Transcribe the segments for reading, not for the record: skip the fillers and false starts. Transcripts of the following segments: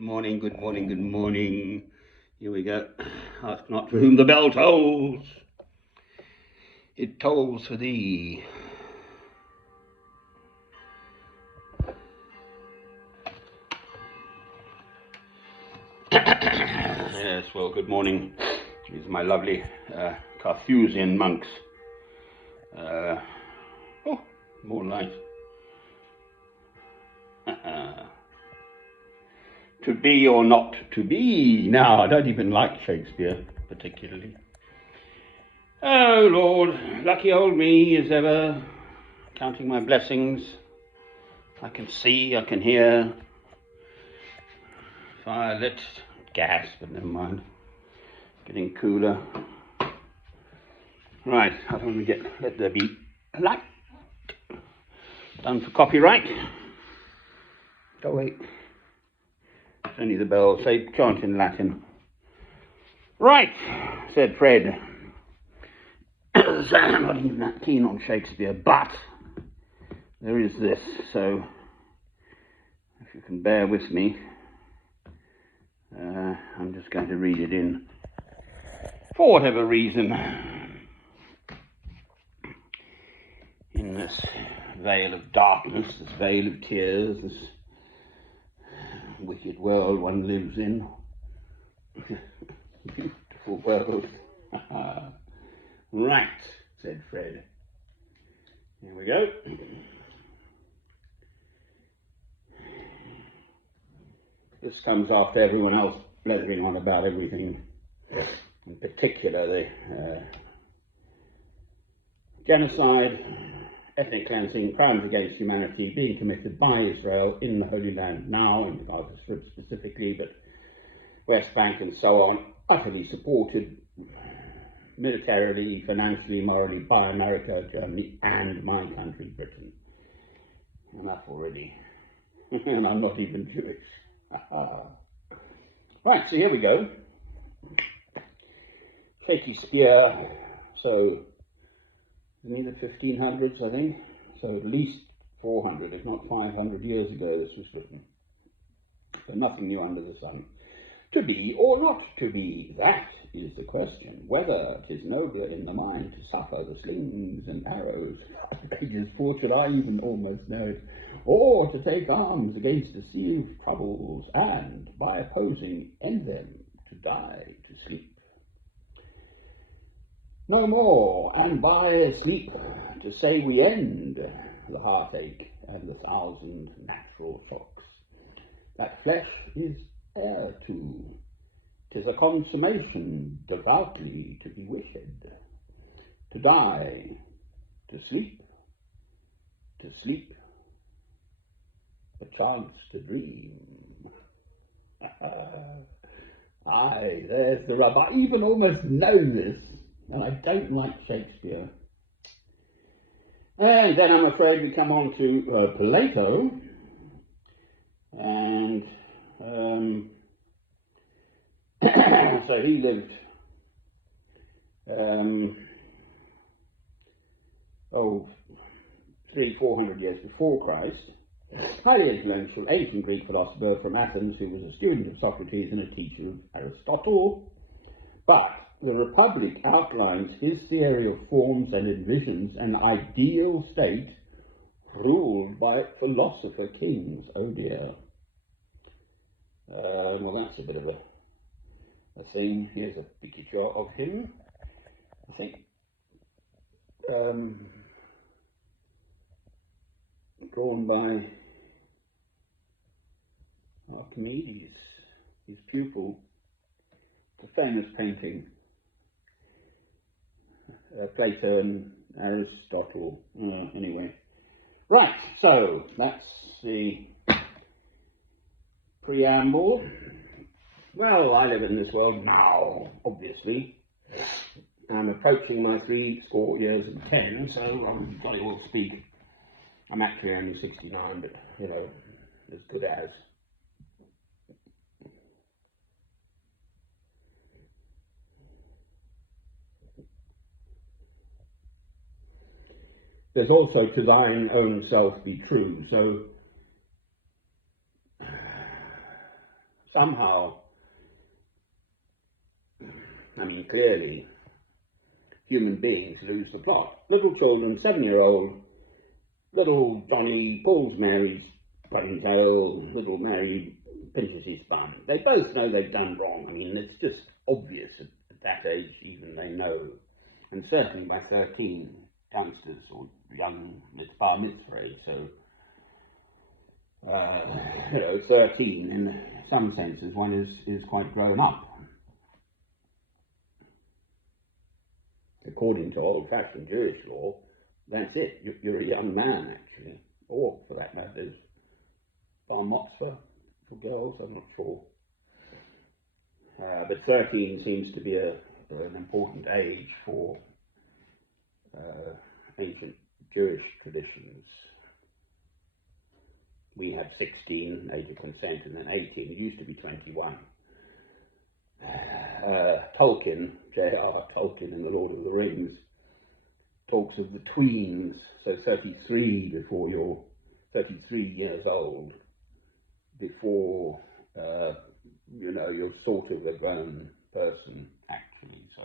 Good morning, good morning, good morning. Here we go. Ask not for whom the bell tolls. It tolls for thee. Yes, well, good morning. These are my lovely Carthusian monks. Oh, more light. To be or not to be. Now, I don't even like Shakespeare particularly. Oh, Lord, lucky old me as ever, counting my blessings. I can see, I can hear. Fire lit, gas, but never mind. Getting cooler. Right, I don't want to let there be light. Done for copyright. Go away. It's only the bell. Say chant in Latin. Right, said Fred. I'm not even that keen on Shakespeare, but there is this, so if you can bear with me, I'm just going to read it in, for whatever reason, in this veil of darkness, this veil of tears, this wicked world one lives in. Beautiful world. Right, said Fred. Here we go. This comes after everyone else blethering on about everything, in particular the genocide, ethnic cleansing, crimes against humanity being committed by Israel in the Holy Land now, in Gaza Strip specifically, but West Bank and so on, utterly supported militarily, financially, morally by America, Germany, and my country, Britain. Enough already. And I'm not even Jewish. Right, so here we go. Shakespeare, so in the 1500s, I think, so at least 400, if not 500 years ago this was written. But nothing new under the sun. To be or not to be, that is the question. Whether 'tis nobler in the mind to suffer the slings and arrows, ages fortune I even almost know it, or to take arms against a sea of troubles, and by opposing end them, to die, to sleep. No more, and by sleep to say we end the heartache and the thousand natural shocks. That flesh is heir to, 'tis a consummation devoutly to be wished. To die, to sleep, a chance to dream. Aye, there's the rub. I even almost know this, and I don't like Shakespeare. And then I'm afraid we come on to Plato, and so he lived 300-400 years before Christ. Highly influential ancient Greek philosopher from Athens who was a student of Socrates and a teacher of Aristotle. But the Republic outlines his theory of forms and envisions an ideal state ruled by philosopher kings. Oh dear. Well, that's a bit of a thing. Here's a picture of him. I think drawn by Archimedes, his pupil. It's a famous painting. Plato and Aristotle. Anyway. Right, so that's the preamble. Well, I live in this world now, obviously. I'm approaching my 60 years and 10, so I'm jolly well speak. I'm actually only 69, but, you know, as good as. There's also to thine own self be true. So somehow, I mean, clearly, human beings lose the plot. Little children, 7-year-old, little Johnny pulls Mary's ponytail, little Mary pinches his bum. They both know they've done wrong. I mean, it's just obvious at that age, even they know. And certainly by 13, youngsters or young, it's bar mitzvah age, so 13 in some senses one is quite grown up. According to old-fashioned Jewish law, that's it. You're a young man, actually. Or, for that matter, there's bar mitzvah for girls, I'm not sure. But 13 seems to be an important age for ancient Jewish traditions. We have 16, age of consent, and then 18. It used to be 21. Tolkien, J.R. Tolkien in The Lord of the Rings, talks of the tweens, so 33 before you're 33 years old, before you're sort of a grown person, actually. So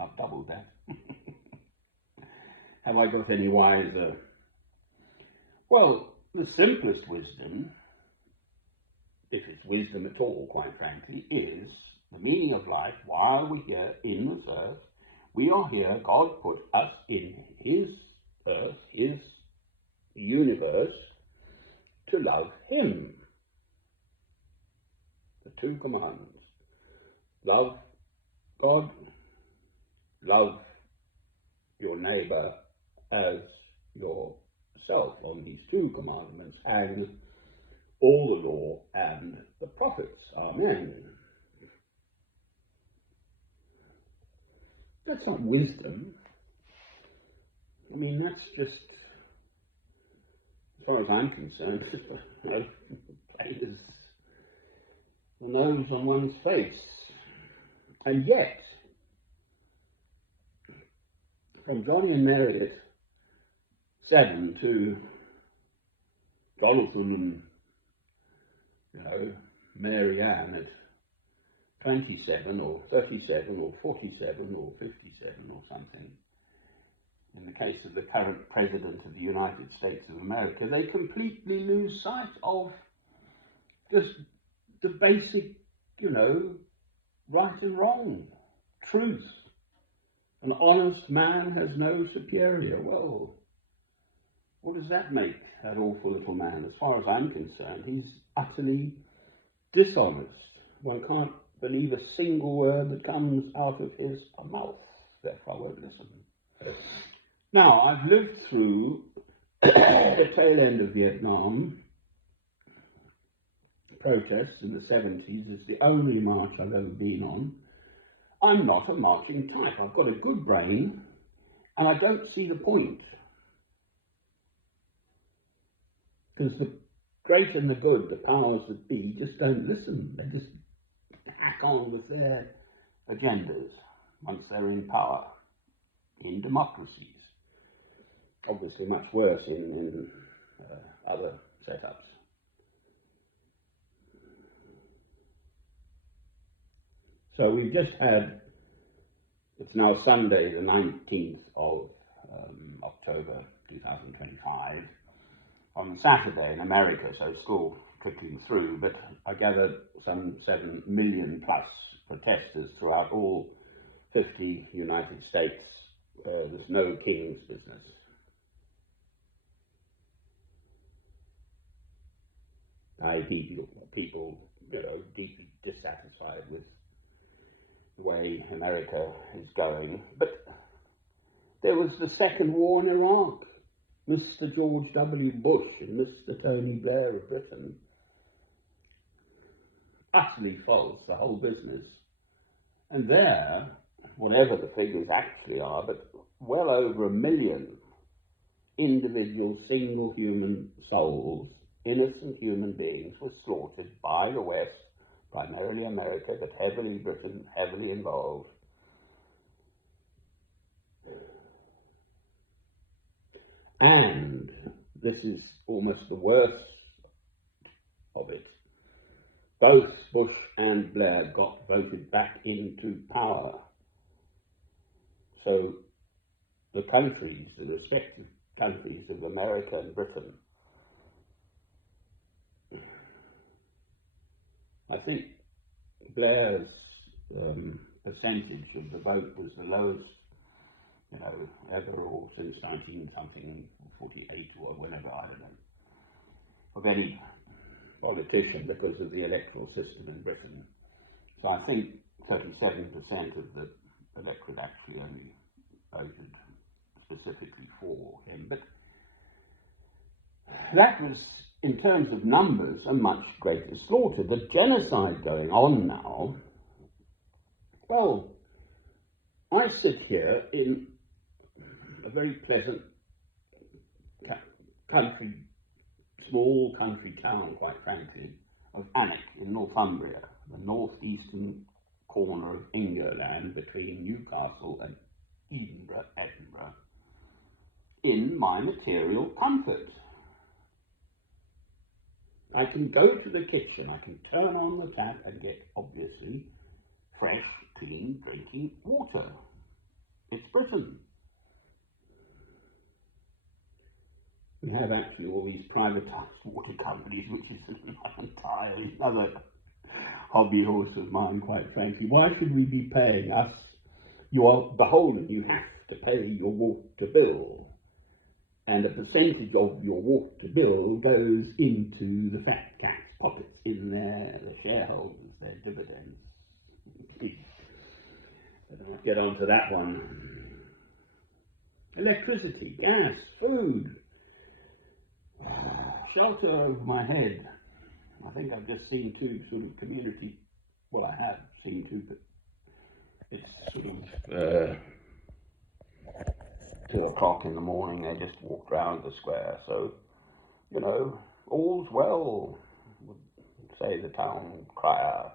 I've doubled that. Have I got any wiser? Well, the simplest wisdom, if it's wisdom at all, quite frankly, is the meaning of life. While we're here in this earth, we are here, God put us in his earth, his universe, to love him. The two commandments. Love God, love your neighbour as yourself. On these two commandments hang all the law and the prophets. Amen. That's not wisdom. I mean, that's just, as far as I'm concerned, plain as the nose on one's face. And yet, from Johnny and Mary at 7 to Jonathan and, Mary Ann at 27 or 37 or 47 or 57 or something, in the case of the current President of the United States of America, they completely lose sight of just the basic, right and wrong, truth. An honest man has no superior. Well, what does that make that awful little man? As far as I'm concerned, he's utterly dishonest. One can't believe a single word that comes out of his mouth. Therefore, I won't listen. Now, I've lived through the tail end of Vietnam protests in the 70s. It's the only march I've ever been on. I'm not a marching type. I've got a good brain, and I don't see the point. Because the great and the good, the powers that be, just don't listen. They just hack on with their agendas once they're in power, in democracies. Obviously much worse in other setups. So we've just had, it's now Sunday the 19th of October 2025. On Saturday in America, so school trickling through, but I gathered some 7 million plus protesters throughout all 50 United States. There's no king's business. People, deeply dissatisfied with the way America is going. But there was the second war in Iraq. Mr. George W. Bush and Mr. Tony Blair of Britain. Utterly false, the whole business. And there, whatever the figures actually are, but well over 1 million individual single human souls, innocent human beings, were slaughtered by the West, primarily America, but heavily Britain, heavily involved. And this is almost the worst of it. Both Bush and Blair got voted back into power. So the countries, the respective countries of America and Britain, I think Blair's percentage of the vote was the lowest, ever, or since 19-something-48 or whenever, I don't know, of any politician because of the electoral system in Britain. So I think 37% of the electorate actually only voted specifically for him. But that was, in terms of numbers, a much greater slaughter. The genocide going on now, well, I sit here in a very pleasant country, small country town, quite frankly, of Alnwick in Northumbria, the northeastern corner of England between Newcastle and Edinburgh, in my material comfort. I can go to the kitchen, I can turn on the tap and get, obviously, fresh, clean drinking water. It's Britain. We have actually all these privatised water companies, which is entirely another hobby horse of mine, quite frankly. Why should we be paying us? You are beholden, you have to pay your water bill. And a percentage of your water bill goes into the fat cat's pockets in the shareholders, their dividends. I'll get on to that one. Electricity, gas, food, shelter over my head. I think I've just seen two sort of community, well, I have seen two, but it's sort of 2 o'clock in the morning, they just walked round the square. So, all's well, would say the town crier.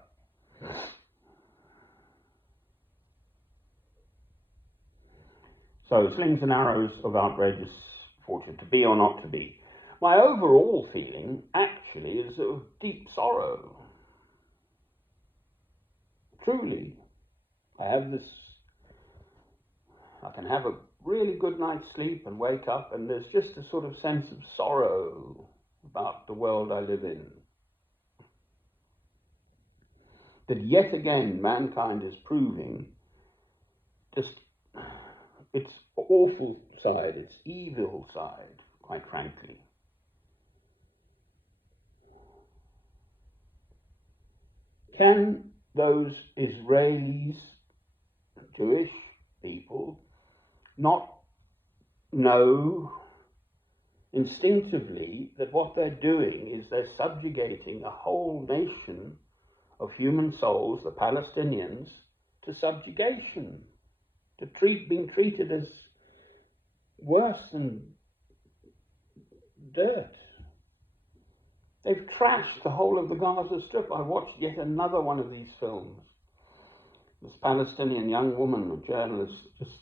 So, slings and arrows of outrageous fortune, to be or not to be. My overall feeling, actually, is of deep sorrow. Truly. I can have a really good night's sleep and wake up, and there's just a sort of sense of sorrow about the world I live in. That yet again mankind is proving just its awful side, its evil side, quite frankly. Can those Israelis, Jewish people, not know instinctively that what they're doing is they're subjugating a whole nation of human souls, the Palestinians, to subjugation, to being treated as worse than dirt? They've trashed the whole of the Gaza Strip. I watched yet another one of these films. This Palestinian young woman, a journalist, just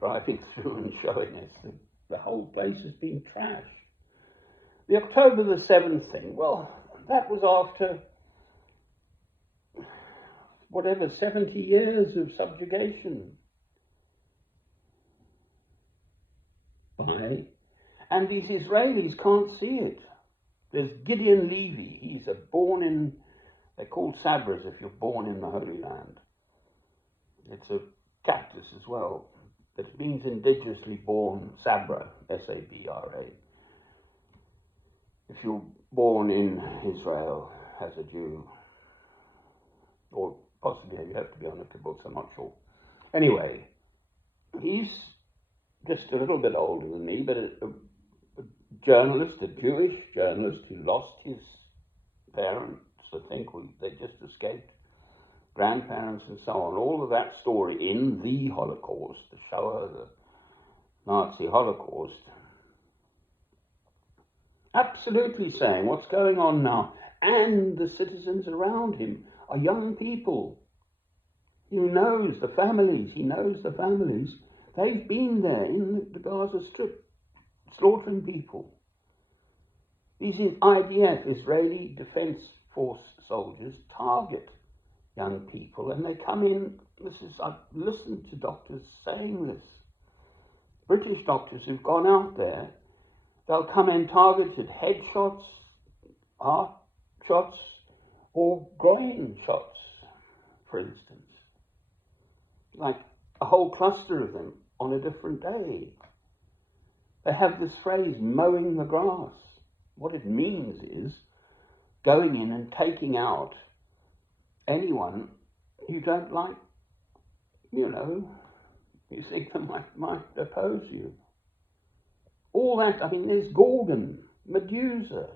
driving through and showing us that the whole place has been trashed. The October the 7th thing, well, that was after, 70 years of subjugation. And these Israelis can't see it. There's Gideon Levy. He's they're called Sabras if you're born in the Holy Land. It's a cactus as well. That means indigenously born, Sabra, S-A-B-R-A. If you're born in Israel as a Jew, or possibly you have to be on a kibbutz, I'm not sure. Anyway, he's just a little bit older than me, but a journalist, a Jewish journalist who lost his parents, I think they just escaped, grandparents and so on. All of that story in the Holocaust, the Shoah, the Nazi Holocaust, absolutely saying what's going on now. And the citizens around him are young people. He knows the families. They've been there in the Gaza Strip, slaughtering people. These IDF, Israeli Defense Force soldiers, target young people, and they come in. I've listened to doctors saying this. British doctors who've gone out there, they'll come in targeted headshots, heart shots, or groin shots, for instance. Like a whole cluster of them on a different day. They have this phrase, mowing the grass. What it means is going in and taking out anyone you don't like, you think they might oppose you. All that, there's Gorgon, Medusa,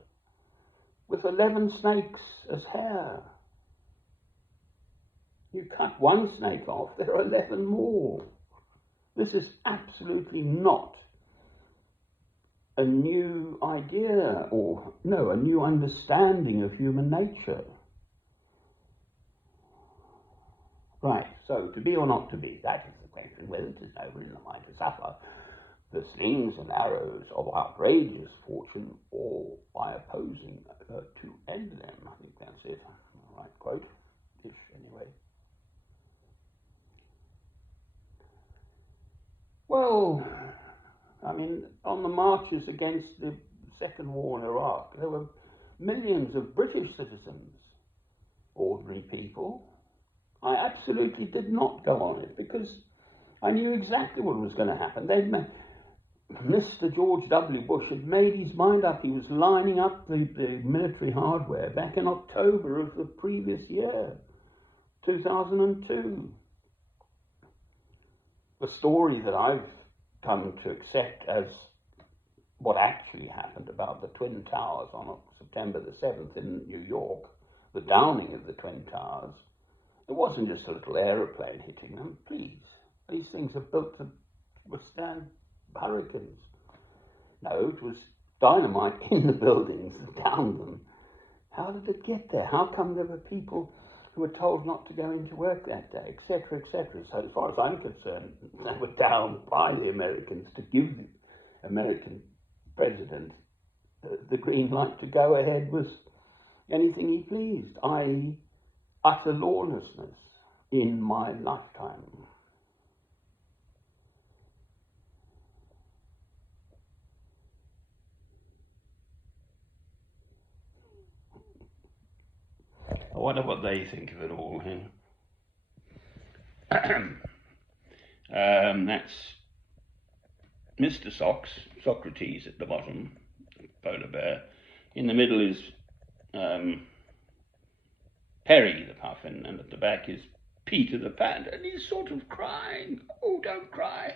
with 11 snakes as hair. You cut one snake off, there are 11 more. This is absolutely not a new idea, a new understanding of human nature. Right, so to be or not to be, that is the question, whether it is noble in the mind to suffer the slings and arrows of outrageous fortune, or by opposing to end them. I think that's it. All right, quote-ish anyway. Well, on the marches against the Second War in Iraq, there were millions of British citizens, ordinary people. I absolutely did not go on it because I knew exactly what was going to happen. Mr. George W. Bush had made his mind up. He was lining up the military hardware back in October of the previous year, 2002. The story that I've come to accept as what actually happened about the Twin Towers on September the 7th in New York, the downing of the Twin Towers, it wasn't just a little aeroplane hitting them. Please, these things are built to withstand hurricanes. No, it was dynamite in the buildings that downed them. How did it get there? How come there were people who were told not to go into work that day, etc., etc.? So as far as I'm concerned, they were downed by the Americans to give the American president the green light to go ahead with anything he pleased, i.e. utter lawlessness in my lifetime. I wonder what they think of it all. That's Mr. Socrates at the bottom, polar bear. In the middle is Perry the puffin, and at the back is Peter the panda, and he's sort of crying. Oh, don't cry.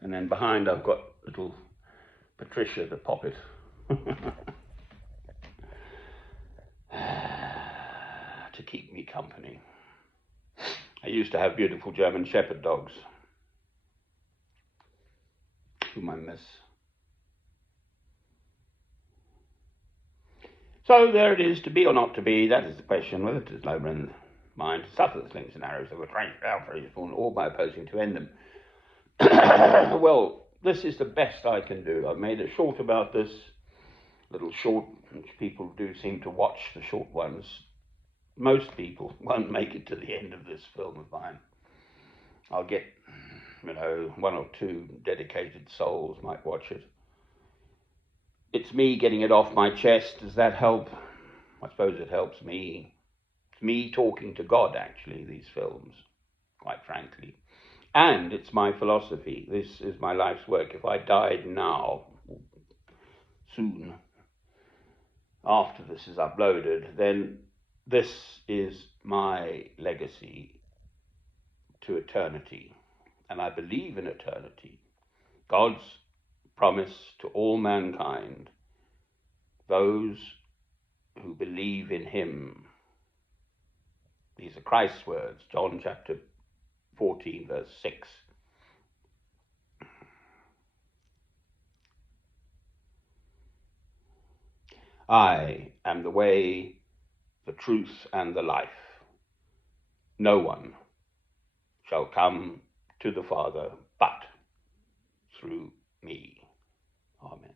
And then behind I've got little Patricia the poppet. To keep me company. I used to have beautiful German Shepherd dogs, whom I miss. So there it is, to be or not to be, that is the question, whether it is noble in mind to suffer the slings and arrows of a strange outrage, or by opposing to end them. Well, this is the best I can do. I've made a short about this, little short, which people do seem to watch the short ones. Most people won't make it to the end of this film of mine. I'll get, one or two dedicated souls might watch it. It's me getting it off my chest. Does that help? I suppose it helps me. It's me talking to God, actually, these films, quite frankly. And it's my philosophy. This is my life's work. If I died now, soon, after this is uploaded, then this is my legacy to eternity. And I believe in eternity. God's promise to all mankind, those who believe in him. These are Christ's words, John chapter 14, verse 6. I am the way, the truth, and the life. No one shall come to the Father but through me. Amen.